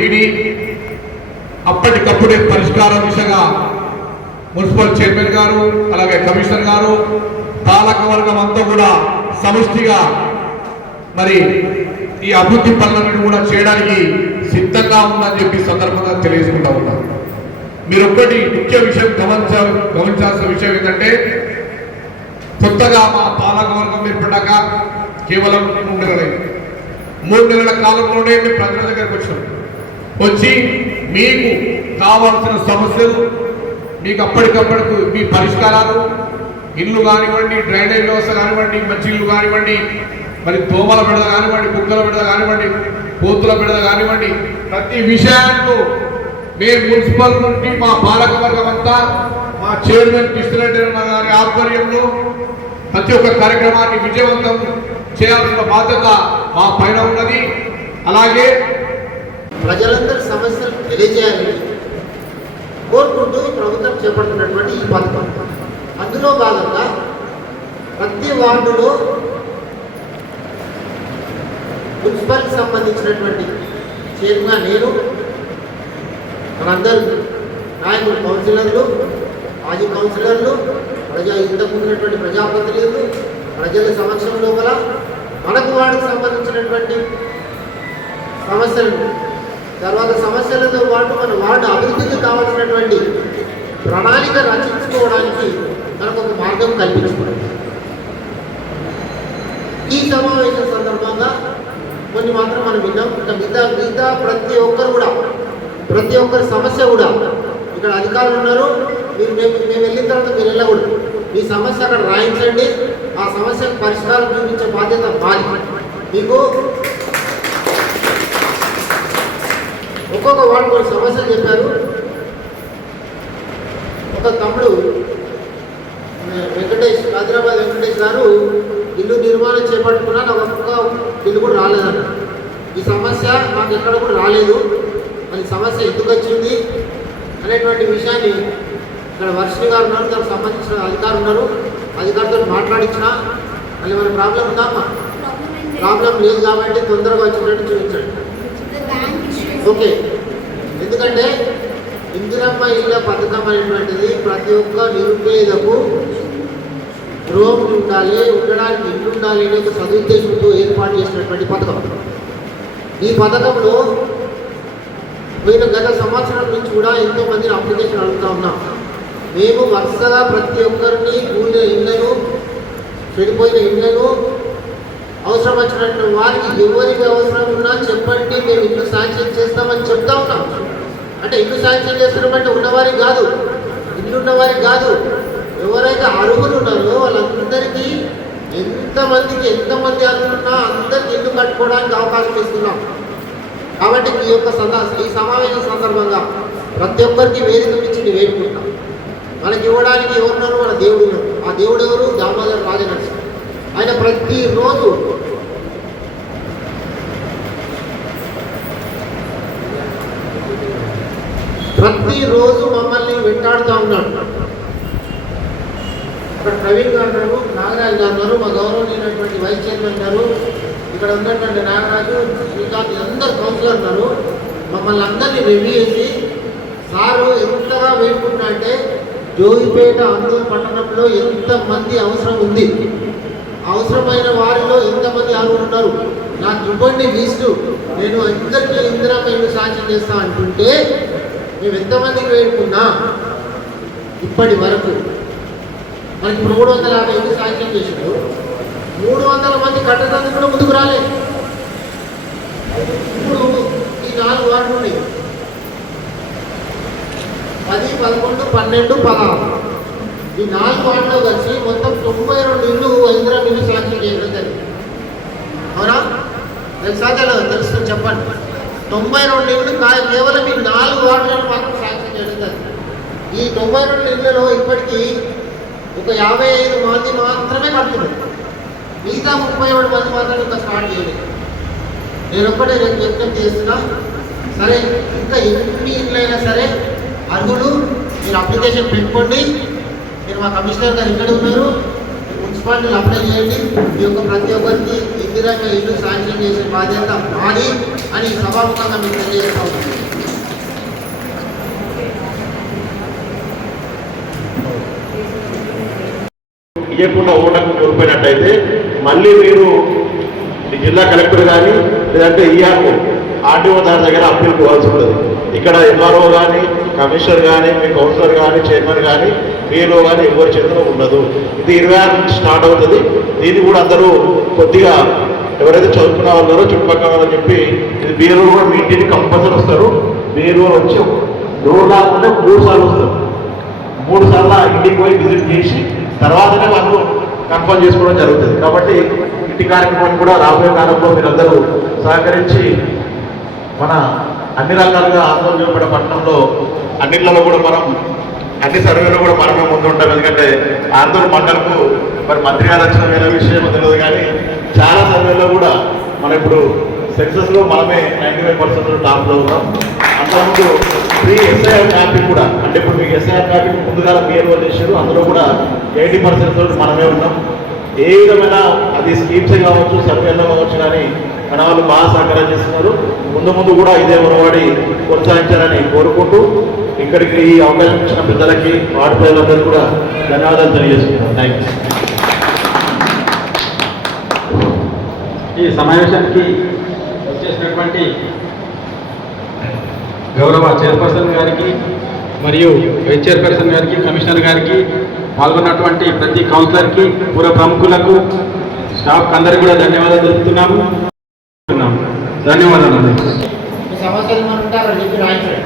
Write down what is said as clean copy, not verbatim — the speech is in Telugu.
వీడి అప్పటికప్పుడే పరిష్కార దిశగా మున్సిపల్ చైర్మన్ గారు అలాగే కమిషనర్ గారు పాలక వర్గం అంతా కూడా సమిష్టిగా మరి ఈ అభివృద్ధి పనులను కూడా చేయడానికి సిద్ధంగా ఉందని చెప్పి సందర్భంగా తెలియజేసుకుంటా ఉన్నాను. మీరు ఒక్కటి ముఖ్య విషయం గమనించాల్సిన విషయం ఏంటంటే కొత్తగా మా పాలక వర్గం ఏర్పడ్డాక కేవలం 3 నెలలే. 3 నెలల కాలంలోనే మేము ప్రజల దగ్గరకు వచ్చి మీకు కావాల్సిన సమస్యలు మీకు అప్పటికప్పటికి మీ పరిష్కారాలు ఇల్లు కానివ్వండి, డ్రైనేజ్ వ్యవస్థ కానివ్వండి, మంచి ఇల్లు కానివ్వండి, మరి దోమల బెడద కానివ్వండి, కుక్కల బెడద కానివ్వండి, కోతుల బెడద కానివ్వండి, ప్రతి విషయాల్లో మేము మున్సిపల్ నుండి మా పాలక వర్గం అంతా మా చైర్మన్ కృష్ణరెడ్డి గారి ఆధ్వర్యంలో ప్రతి ఒక్క కార్యక్రమాన్ని విజయవంతం చేయాల్సిన బాధ్యత మా పైన ఉన్నది. అలాగే ప్రజలందరి సమస్యలు తెలియజేయాలని కోరుకుంటూ ప్రభుత్వం చేపడుతున్నటువంటి ఈ పథకం, అందులో భాగంగా ప్రతి వార్డులో మున్సిపల్కి సంబంధించినటువంటి చైర్మన్ నేను, మనందరూ నాయకులు, కౌన్సిలర్లు, మాజీ కౌన్సిలర్లు, ఇంతకుమున్నటువంటి ప్రజాప్రతినిధులు, ప్రజల సమక్షం లోపల మనకు వార్డుకు సంబంధించినటువంటి సమస్యలు, తర్వాత సమస్యలతో పాటు మన వార్డు అభివృద్ధికి కావాల్సినటువంటి ప్రణాళిక రచించుకోవడానికి మనకు ఒక మార్గం కల్పించుకోవడం. ఈ సమావేశం సందర్భంగా కొన్ని మాత్రం మనం విన్నాం. ఇంకా మిగతా ప్రతి ఒక్కరి సమస్య కూడా ఇక్కడ అధికారులు ఉన్నారు. మేము వెళ్ళిన తర్వాత మీరు వెళ్ళకూడదు. మీ సమస్య అక్కడ రాయించండి, ఆ సమస్యకు పరిష్కారం చూపించే బాధ్యత మాది. మీకు ఒక్కొక్క వాడు కొన్ని సమస్యలు చెప్పారు. ఒక తమ్ముడు వెంకటేష్, హైదరాబాద్ వెంకటేష్ గారు ఇల్లు నిర్మాణం చేపట్టుకున్నా నాకు ఒక్క ఇల్లు కూడా రాలేదన్న. ఈ సమస్య మాకు ఎక్కడ కూడా రాలేదు, అది సమస్య ఎందుకు వచ్చింది అనేటువంటి విషయాన్ని ఇక్కడ వర్షిణి గారు ఉన్నారు, దానికి సంబంధించిన అధికారులు ఉన్నారు, అధికారులతో మాట్లాడించిన మళ్ళీ మన ప్రాబ్లం ఉందామా? ప్రాబ్లం లేదు కాబట్టి తొందరగా వచ్చేటట్టు చూపించండి. ఓకే, ఎందుకంటే ఇందిరమ్మ ఇళ్ళ పథకం అనేటువంటిది ప్రతి ఒక్క నిరుపేదకు గృహం ఉండాలి, ఉండడానికి ఇల్లు ఉండాలి అనే ఒక సదుద్దేశంతో ఏర్పాటు చేసినటువంటి పథకం. ఈ పథకంలో పోయిన గత సంవత్సరం నుంచి కూడా ఎంతో మందిని అప్లికేషన్ అడుగుతూ ఉన్నాం. మేము వరుసగా ప్రతి ఒక్కరిని కూలిన ఇళ్లను, చెడిపోయిన ఇళ్లను, అవసరం వచ్చినట్టు వారికి ఎవరికి అవసరం ఉన్నా చెప్పండి, మేము ఇల్లు శాంక్షన్ చేస్తామని చెప్తా ఉన్నాం. అంటే ఇల్లు శాంక్షన్ చేస్తున్నామంటే ఉన్నవారికి కాదు, ఇల్లున్నవారికి కాదు, ఎవరైతే అర్హులు ఉన్నారో వాళ్ళందరికీ ఎంతమంది అర్హులున్నా అందరికీ ఇల్లు కట్టుకోవడానికి అవకాశం ఇస్తున్నాం. కాబట్టి ఈ సమావేశం సందర్భంగా ప్రతి ఒక్కరికి వేదిక ఇచ్చి వేడుకుంటాం. మనకి ఇవ్వడానికి ఎవరున్నారు? మన దేవుడు ఉన్నారు. ఆ దేవుడు ఎవరు? దామోదర్ రాజనరసింహ. ఆయన ప్రతిరోజు మమ్మల్ని వెంటాడుతూ ఉన్నాడు. ఇక్కడ ప్రవీణ్ గారు ఉన్నారు, నాగరాజు గారు ఉన్నారు, మా గౌరవనీయులైనటువంటి వైస్ చైర్మన్ గారు, ఇక్కడ ఉన్నటువంటి నాగరాజు, శ్రీకాంత్, అందరు కౌన్సిలర్ ఉన్నారు. మమ్మల్ని అందరినీ రివ్యూ చేసి సారు ఎంతగా వేడుకుంటా అంటే జోగిపేట అందూరు పట్టణంలో ఎంతమంది అవసరం ఉంది, అవసరమైన వారిలో ఎంతమంది అర్హులు ఉన్నారు, నాకు ఇవ్వండి లిస్టు, నేను అందరికీ ఇందిరమ్మ ఇల్లు శాంక్షన్ చేస్తా అంటుంటే మేము ఎంతమందికి వేడుకున్నా ఇప్పటి వరకు మనకి 350 ఇల్లు శాంక్షన్ చేసాడు. 300 మంది కట్టడానికి కూడా ముందుకు రాలేదు. ఇప్పుడు ఈ 4 వార్డులు ఉన్నాయి, 10, 11, 12, 16 ఈ 4 వార్డులో కలిసి మొత్తం 92 ఇల్లు ఇందిరమ్మ ఇల్లు శాంక్షన్ చేయడం జరిగింది. అవునా? తెలుస్తుంది చెప్పండి. 92 ఇళ్ళు కేవలం ఈ 4 వార్డులను మాత్రం శాంక్షన్ చేయడం జరిగింది. ఈ 92 ఇళ్లలో ఇప్పటికీ ఒక 55 మంది మాత్రమే కడుతున్నారు. మిగతా 37 మంది మాత్రం ఇంకా స్టార్ట్ చేయలేదు. నేను ఒక్కటే వ్యక్తం చేస్తున్నా, సరే ఇంకా ఎన్ని ఇళ్ళైనా సరే అర్హులు మీరు అప్లికేషన్ పెట్టుకోండి. మీరు మా కమిషనర్ గారు ఇక్కడ ఉన్నారు, మున్సిపాలిటీలు అప్లై చేయండి. ఈ యొక్క ప్రతి ఒక్కరికి ఇందిరంగా ఇల్లు శాంక్షన్ చేసే బాధ్యత మాది అని సభాముఖంగా మీకు తెలియజేస్తా ఉన్నాను. ఇవ్వకుండా ఓటకు కోల్పోయినట్టయితే మళ్ళీ మీరు జిల్లా కలెక్టర్ కానీ లేదంటే ఈఆర్ఓ ఆర్టీఓ దాని దగ్గర అప్పీల్ పోవాల్సి ఉంటుంది. ఇక్కడ ఎంఆర్ఓ కానీ కమిషనర్ కానీ మీ కౌన్సిలర్ కానీ చైర్మన్ కానీ వీలో కానీ ఎవరి చేతిలో ఉండదు. ఇది 26 నుంచి స్టార్ట్ అవుతుంది. దీన్ని కూడా అందరూ కొద్దిగా ఎవరైతే చదువుకున్న వాళ్ళు ఉన్నారో చుట్టుపక్కల వాళ్ళని చెప్పి ఇది బీరో కూడా మీ ఇంటిని కంపల్సరీ వస్తారు. బీరో వచ్చి 3 సార్లు 3 సార్లు వస్తారు. 3 సార్లు ఇంటికి పోయి విజిట్ చేసి తర్వాతనే వాళ్ళు కన్ఫర్మ్ చేసుకోవడం జరుగుతుంది. కాబట్టి ఇంటి కార్యక్రమాన్ని కూడా రాబోయే కాలంలో మీరందరూ సహకరించి మన అన్ని రకాలుగా ఆందోళన పట్టణంలో అన్నిట్లలో కూడా మనం అన్ని సర్వేలో కూడా మనమే ముందు ఉంటాం. ఎందుకంటే ఆందోళన మండలకు మరి మంత్రి గారు వచ్చిన వేరే విషయం తెలియదు, కానీ చాలా సర్వేలో కూడా మనం ఇప్పుడు సెన్సెస్లో మనమే 95% టాప్లో ఉన్నాం. అంతకుముందు ఫ్రీ ఎస్ఐఆర్ మ్యాపింగ్ కూడా, అంటే ఇప్పుడు మీకు ఎస్ఐఆర్ మ్యాపింగ్ ముందుగా మీరు చేశారు, అందులో కూడా 80% మనమే ఉన్నాం. ఏ విధమైన అది స్కీమ్సే కావచ్చు సర్వేలో కావచ్చు, కానీ మన వాళ్ళు బాగా సహకారం చేస్తున్నారు. ముందు ముందు కూడా ఇదే ఉరవాడి కొనసాగించాలని కోరుకుంటూ ఇక్కడికి ఈ అవకాశం ఇచ్చిన పెద్దలకి వార్డు ప్రజలందరూ కూడా ధన్యవాదాలు తెలియజేస్తున్నాను. Thank you. ఈ సమావేశానికి వచ్చేసినటువంటి గౌరవ చైర్పర్సన్ గారికి మరియు వైస్ చైర్పర్సన్ గారికి, కమిషనర్ గారికి, పాల్గొన్నటువంటి ప్రతి కౌన్సిలర్కి, పూర్వ ప్రముఖులకు, స్టాఫ్ అందరికీ కూడా ధన్యవాదాలు తెలుపుతున్నాము. ధన్యవాదాలు. సమస్యలు మనం ఉంటే అక్కడ చెప్పి రాయించండి.